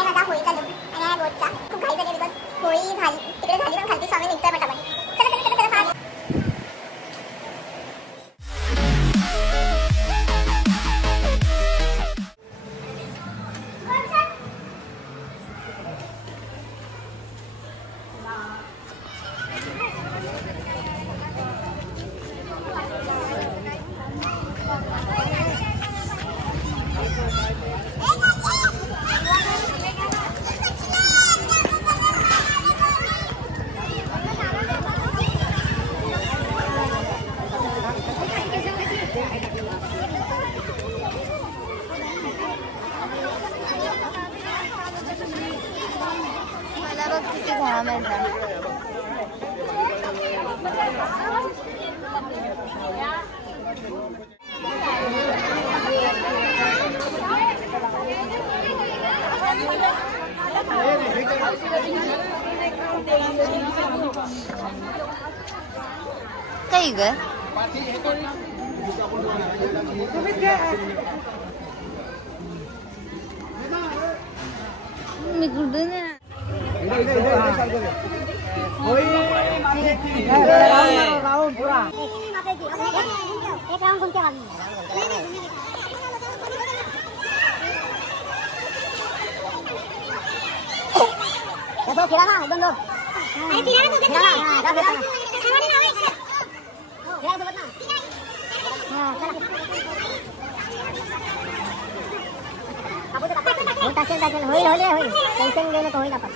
हाय माझा होळीचा लुक आणि हा बोटचा खूप घाई झाली बिकॉज होळी झाली तिकडे झाली पण खालती स्वामी निघतोय पटापट. चला चला चला चला फास्ट. काही ग मी कुठून फिरा ना एकदम लोग फिरा ना होईल टेन्शन घेऊ नको होईल आपण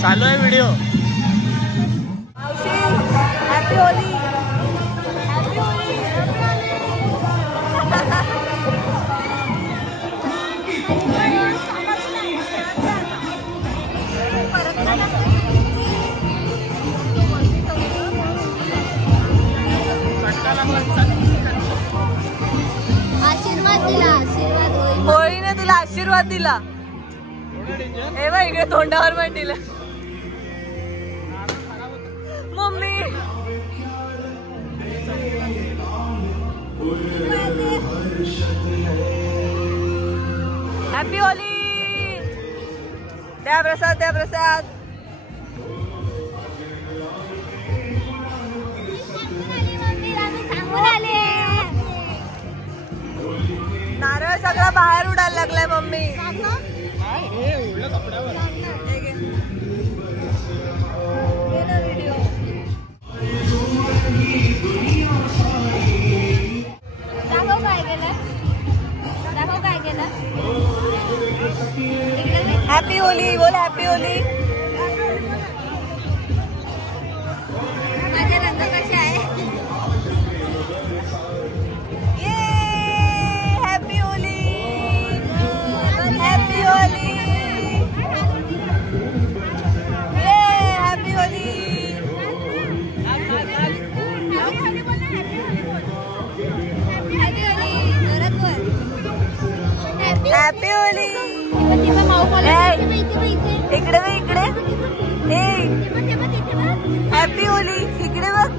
चालू आहे व्हिडिओ. हॅपी होली. हॅपी होली. आशीर्वाद दिला. आशीर्वाद होळीने तुला आशीर्वाद दिला. हे बघ इकडे तोंडावर पण दिलं. Mummy happy Holi. द्या प्रसाद द्या प्रसाद. नारळ सगळा बाहेर उडायला लागलाय मम्मी. हॅपी होली बोल. हॅपी होली. माझे रंग कसे आहे. ये हॅपी होली. हॅपी होली. ये हॅपी होली. हॅपी होली. इकडे बघ इकडे. हॅपी होली. इकडे बघ.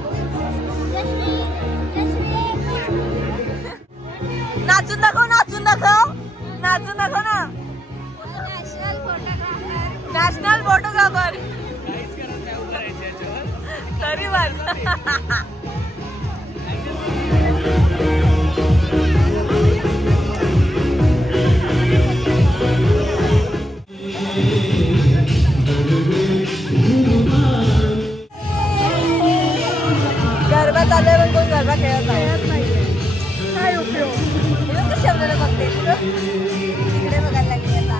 नाचून दाखव. नाचून दाखव. नाचून दाखव ना. नॅशनल फोटोग्राफर तरी पण गरबा चालू आहे पण कोण गरबा खेळत नाही. काय उपयोग. कशी आपल्याला बघते इकडे बघायला लागली आता.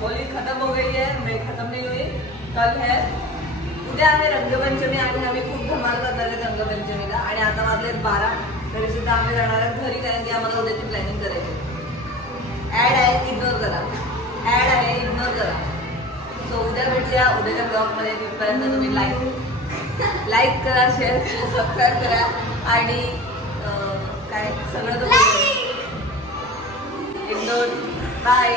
होली खत्म हो गई है, मैं खत्म नहीं हुई, कल है, उद्या आहे रंगपंचमी आणि आम्ही खूप धमाल करणार आहे रंगपंचमीला. आणि आता वाजलेत 12 तरी सुद्धा आम्ही जाणार आहे घरी, कारण की आम्हाला उद्याची प्लॅनिंग करायची. ऍड आहे, इग्नोर करा. ऍड आहे, इग्नोर करा. सो उद्या भेटूया उद्याच्या ब्लॉगमध्ये. तिथपर्यंत तुम्ही लाईक करा, शेअर करा, सबस्क्राईब करा आणि काय सगळं तुम्ही इग्नोर. बाय.